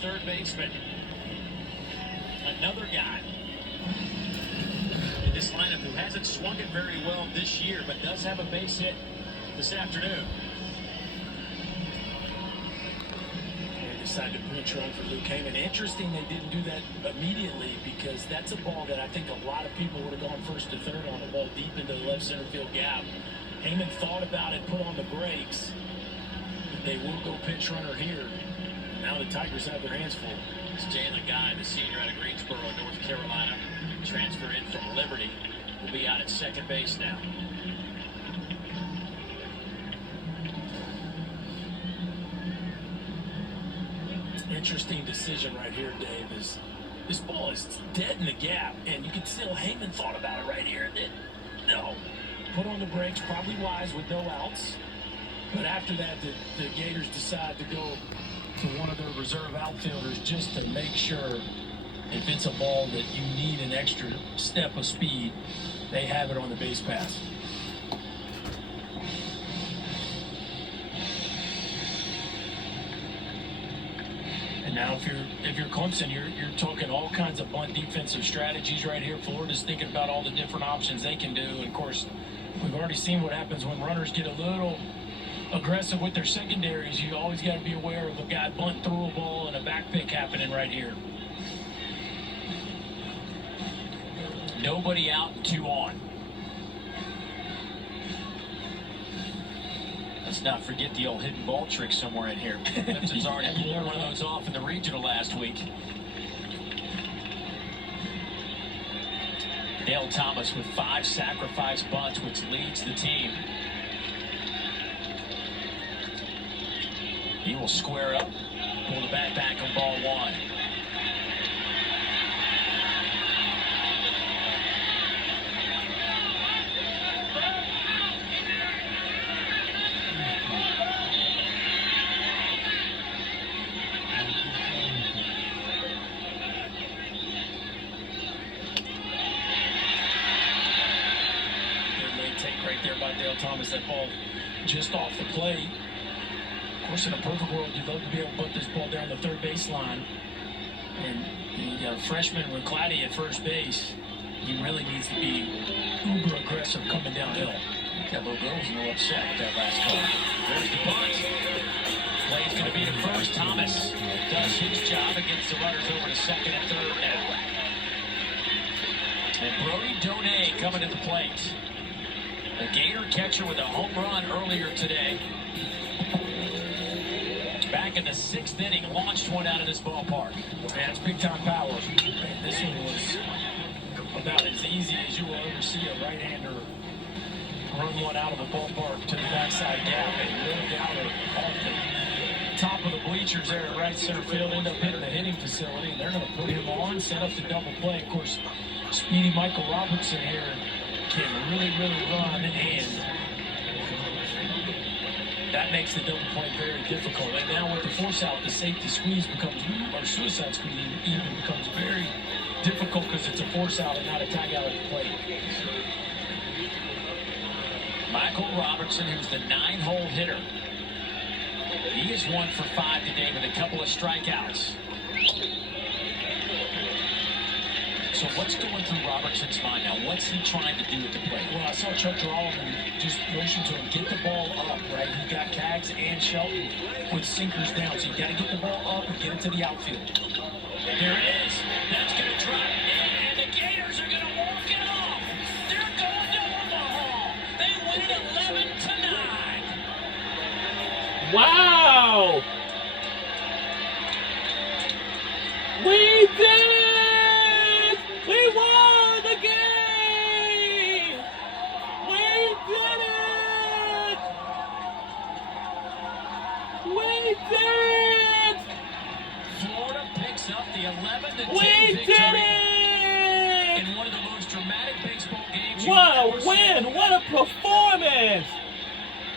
third baseman. Another guy in this lineup who hasn't swung it very well this year, but does have a base hit this afternoon. They decided to pinch run for Luke Heyman. Interesting they didn't do that immediately, because that's a ball that I think a lot of people would have gone first to third on, a ball deep into the left center field gap. Heyman thought about it, put on the brakes. They will go pinch runner here. Now the Tigers have their hands full. It's Jalen Guy, the senior out of Greensboro, North Carolina, transfer in from Liberty, will be out at second base now. Interesting decision right here, Dave, is this ball is dead in the gap, and you can still, Heyman thought about it right here. No. Put on the brakes, probably wise with no outs. But after that, the Gators decide to go to one of their reserve outfielders just to make sure if it's a ball that you need an extra step of speed, they have it on the base pass. And now if you're Clemson, you're talking all kinds of bunt defensive strategies right here. Florida's thinking about all the different options they can do. And of course, we've already seen what happens when runners get a little aggressive with their secondaries. You always got to be aware of a guy bunt through a ball and a back pick happening right here. Nobody out and 2 on. Let's not forget the old hidden ball trick somewhere in here. Clemson's already pulled one of those off in the regional last week. Dale Thomas with 5 sacrifice bunts, which leads the team. He will square up, pull the bat back on ball 1. Thomas, that ball just off the plate. Of course, in a perfect world, you'd love to be able to put this ball down the third baseline. And you got a freshman with Claddy at first base. He really needs to be uber aggressive coming downhill. That little girl was a little upset with that last call. There's the bunt. Play's going to be to first. Thomas does his job and gets the runners over to second and third now. And Brody Donay coming to the plate. The Gator catcher with a home run earlier today. Back in the 6th inning, launched one out of this ballpark. Man, it's big-time power. Man, this one was about as easy as you will ever see a right-hander run one out of the ballpark to the backside gap. And no doubt off the top of the bleachers there at right center field, end up hitting the hitting facility. And they're going to put him on, set up the double play. Of course, speedy Michael Robertson here can really run, and that makes the double play very difficult. And now with the force out, the safety squeeze becomes, or suicide squeeze even becomes very difficult because it's a force out and not a tag out at the plate. Michael Robertson, who's the 9-hole hitter. He is 1 for 5 today with a couple of strikeouts. So what's going through Robertson's mind now? What's he trying to do at the plate? Well, I saw Chuck Drawman just motion to him, get the ball up, right? He got Kaggs and Shelton with sinkers down, so you got to get the ball up and get it to the outfield. There it is. That's going to drop, and the Gators are going to walk it off. They're going to Omaha. They win it 11-9. Wow! We did it! We won the game! We did it! We did it! Florida picks up the 11-10 We victory did it! in one of the most dramatic baseball games What a you've ever win! seen. What a performance!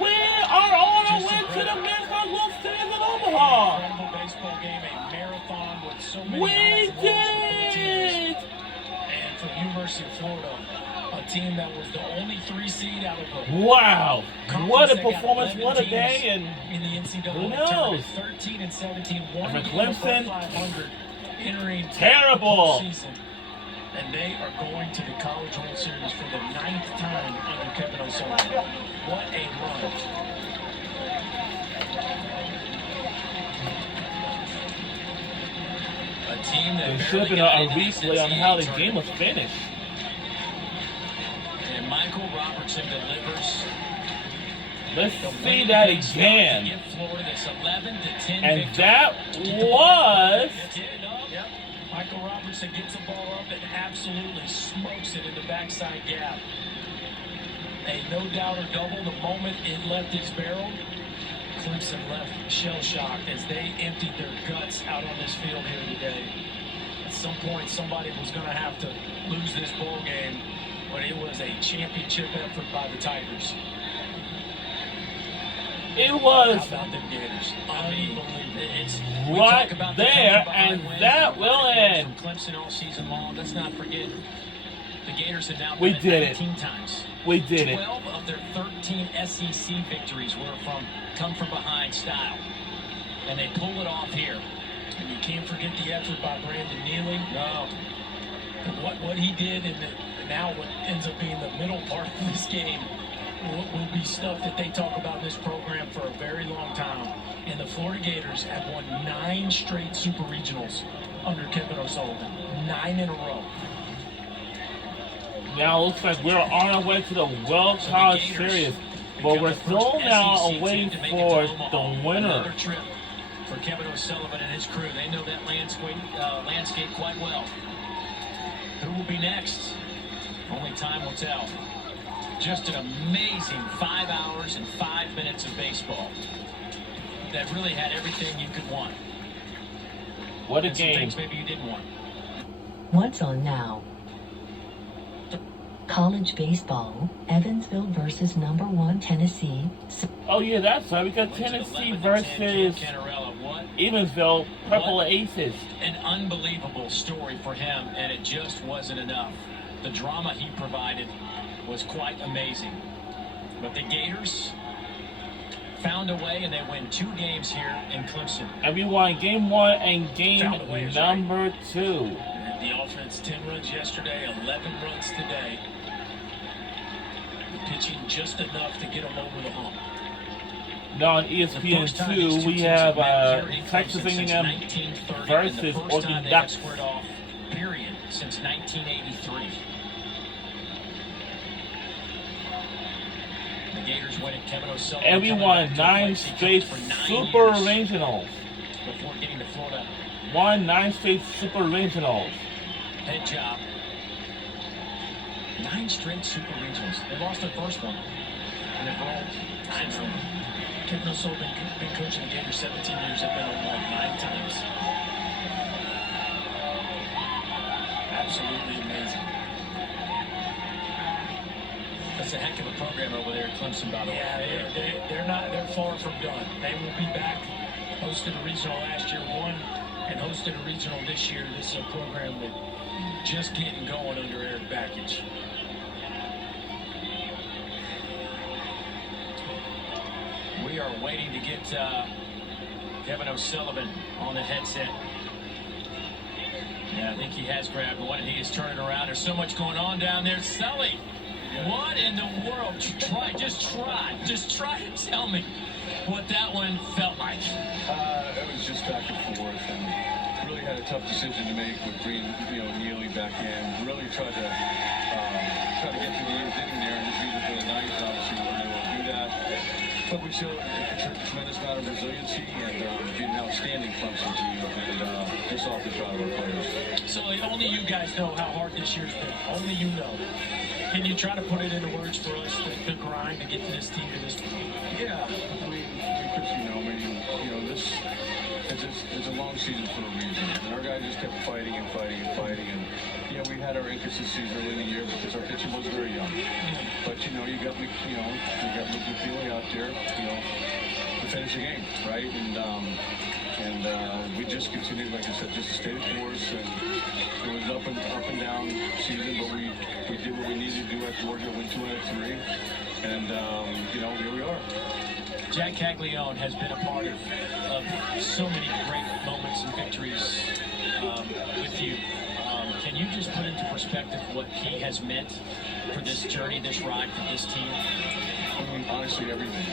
We are on our Just way to the incredible. Mid-South World Series in Omaha! Incredible baseball game, a marathon with so many We highs and lows for both did teams. it! And for the University of Florida, A team that was the only 3 seed out of the Wow. conference What a that got performance. 11 What a teams day. And in the NCAA who tournament. knows? 13 and 17, one For game Clemson, above 500, entering terrible. the postseason. And they are going to the College World Series for the 9th time under Kevin O'Sullivan. What a run. A team that There should have been a replay on how the game was finished. And Michael Robertson delivers. Let's see that again. Give Florida this 11-10 And victory. that was Yep. Michael Robertson gets the ball up and absolutely smokes it in the backside gap. A no-doubter double the moment it left his barrel. Clemson left shell-shocked as they emptied their guts out on this field here today. At some point, somebody was going to have to lose this ball game, but it was a championship effort by the Tigers. it was How about them Gators? I mean, it's we right talk about the there, come from behind and wins that and will wins end. from Clemson all season long. Let's not forget the Gators have now We done did it it. 19 times. We did it. 12 of their 13 SEC victories were from come from behind style, and they pull it off here. And you can't forget the effort by Brandon Neely. No, What he did and now what ends up being the middle part of this game will be stuff that they talk about in this program for a very long time. And the Florida Gators have won 9 straight Super Regionals under Kevin O'Sullivan. 9 in a row. Now it looks like we're on our way to the World College Series, but we're still now waiting for the winner. Another trip for Kevin O'Sullivan and his crew. They know that landscape quite well. Who will be next? Only time will tell. Just an amazing 5 hours and 5 minutes of baseball that really had everything you could want. What a And some game. things maybe you didn't want. What's on now? College baseball, Evansville versus number 1 Tennessee. Oh yeah, that's right. We got Went to Tennessee 11-10, versus Cantarella. What Evansville, Purple What? Aces. an unbelievable story for him, and it just wasn't enough. The drama he provided was quite amazing. But the Gators found a way, and they win 2 games here in Clemson. And we won game 1 and game Found a way is right. number 2. And the offense, 10 runs yesterday, 11 runs today. The pitching just enough to get them over the hump. Now on The ESPN first time these 2, two we teams have met here in Texas Clemson since A&M 1930, and versus the first Oregon time they have Ducks. squared off, period, since 1983. The Gators win at Kevin O'Sullivan. And we coming won back to the 9 place he straight coached for 9 Super years Regionals. before getting to Florida. Won 9 straight Super Regionals. Head job. 9 straight Super Regionals. They lost their first one. And they've rolled since then. Kevin O'Sullivan been coaching the Gators 17 years. They've been on 9 times. Absolutely amazing. That's a heck of a program over there at Clemson, by the way. Yeah, they're far from done. They will be back. Hosted a regional last year, won, and hosted a regional this year. This is a program that just getting going under Eric Bakich. We are waiting to get Kevin O'Sullivan on the headset. Yeah, I think he has grabbed one, and he is turning around. There's so much going on down there. Sully, what in the world? Just try to tell me what that one felt like. It was just back and forth, and really had a tough decision to make with bringing, Neely back in. Really tried to get to the eighth inning there, and just leave it for the ninth. Obviously, we weren't able to do that. But we showed a tremendous amount of resiliency and being an outstanding Clemson team, and just off the proud of our players. So only you guys know how hard this year's been. Only you know. Can you try to put it into words for us, the grind to get this team to this point? Yeah, I mean, Chris, this it's a long season for a reason, and our guys just kept fighting and fighting and fighting, and we had our inconsistencies early in the year because our pitching was very young. But you got Luke McFeely out there, to finish the game, right? And we just continued, like I said, just to stay the course, and it was up and down season, but we We did what we needed to do at Georgia, win 2 out of 3, and here we are. Jack Caglione has been a part of so many great moments and victories with you. Can you just put into perspective what he has meant for this journey, this ride, for this team? I mean, honestly, everything.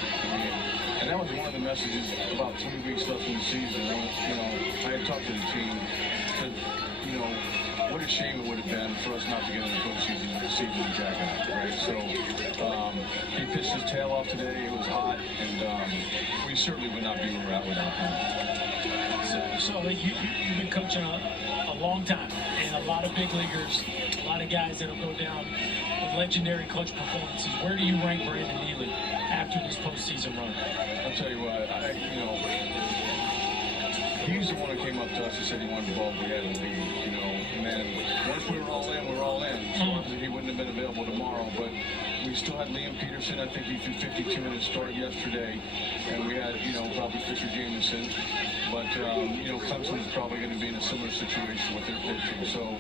And that was one of the messages about 3 weeks left in the season. I had talked to the team, said, what a shame it would have been for us not to get in the postseason with Jack and I, right? So he pitched his tail off today. It was hot, and we certainly would not be where we're at without him. So you've been coaching a long time, and a lot of big leaguers, a lot of guys that'll go down with legendary clutch performances. Where do you rank Brandon Neely after this postseason run? I'll tell you what, he's the one who came up to us and said he wanted the ball we had in the league, and then once we were all in, we were all in. So obviously he wouldn't have been available tomorrow, but we still had Liam Peterson. I think he threw 52 in his start yesterday, and we had, probably Fisher Jameson. But, Clemson's probably going to be in a similar situation with their pitching. So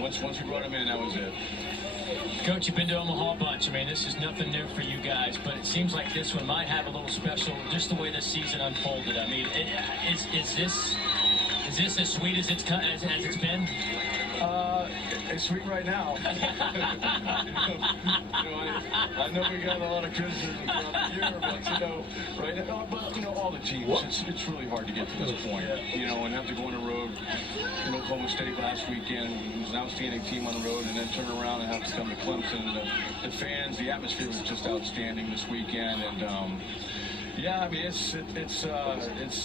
once we brought him in, that was it. Coach, you've been to Omaha a bunch. I mean, this is nothing new for you guys, but it seems like this one might have a little special, just the way this season unfolded. I mean, is this as sweet as it's been? It's sweet right now. I know we got a lot of criticism throughout the year, but right now, all the teams, it's really hard to get to this point, and have to go on the road. Oklahoma State last weekend was an outstanding team on the road, and then turn around and have to come to Clemson. The fans, the atmosphere was just outstanding this weekend, and yeah, I mean it's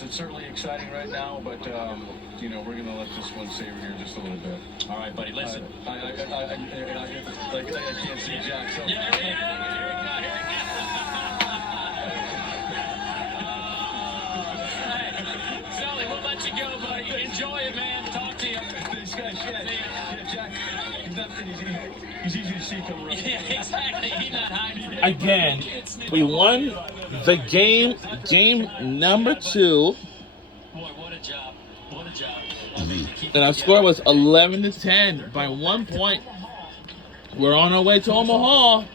certainly exciting right now, but we're gonna let this one savor here just a little bit. All right, buddy. Listen. I can't see Jack. So. Yeah, here we go. Hey, Sully, we'll let you go, buddy. Enjoy it, man. Talk to you. This guy, Jack. He's easy to see coming around. Yeah, exactly. He's not hiding. Again, we won the game number 2. Boy, what a job. What a job. And our score was 11-10 by 1 point. We're on our way to Omaha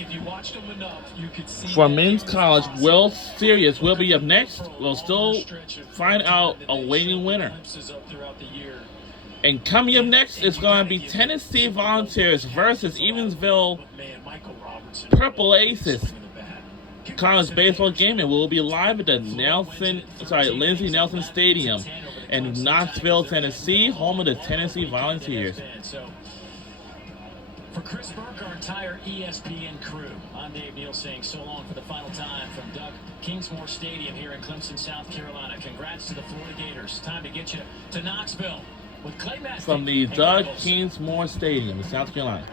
if you watched them enough, you could see for men's college World Series. We'll be up next. We'll still find out a winning winner. And coming up next is going to be Tennessee Volunteers versus Evansville Purple Aces. College baseball game, and we'll be live at the Lindsey Nelson Stadium in Knoxville, Tennessee, home of the Tennessee Volunteers. For Chris Burke, our entire ESPN crew, I'm Dave Neal saying so long for the final time from Doug Kingsmore Stadium here in Clemson, South Carolina. Congrats to the Florida Gators. Time to get you to Knoxville with Clay Matthews. From the Doug Kingsmore Stadium in South Carolina.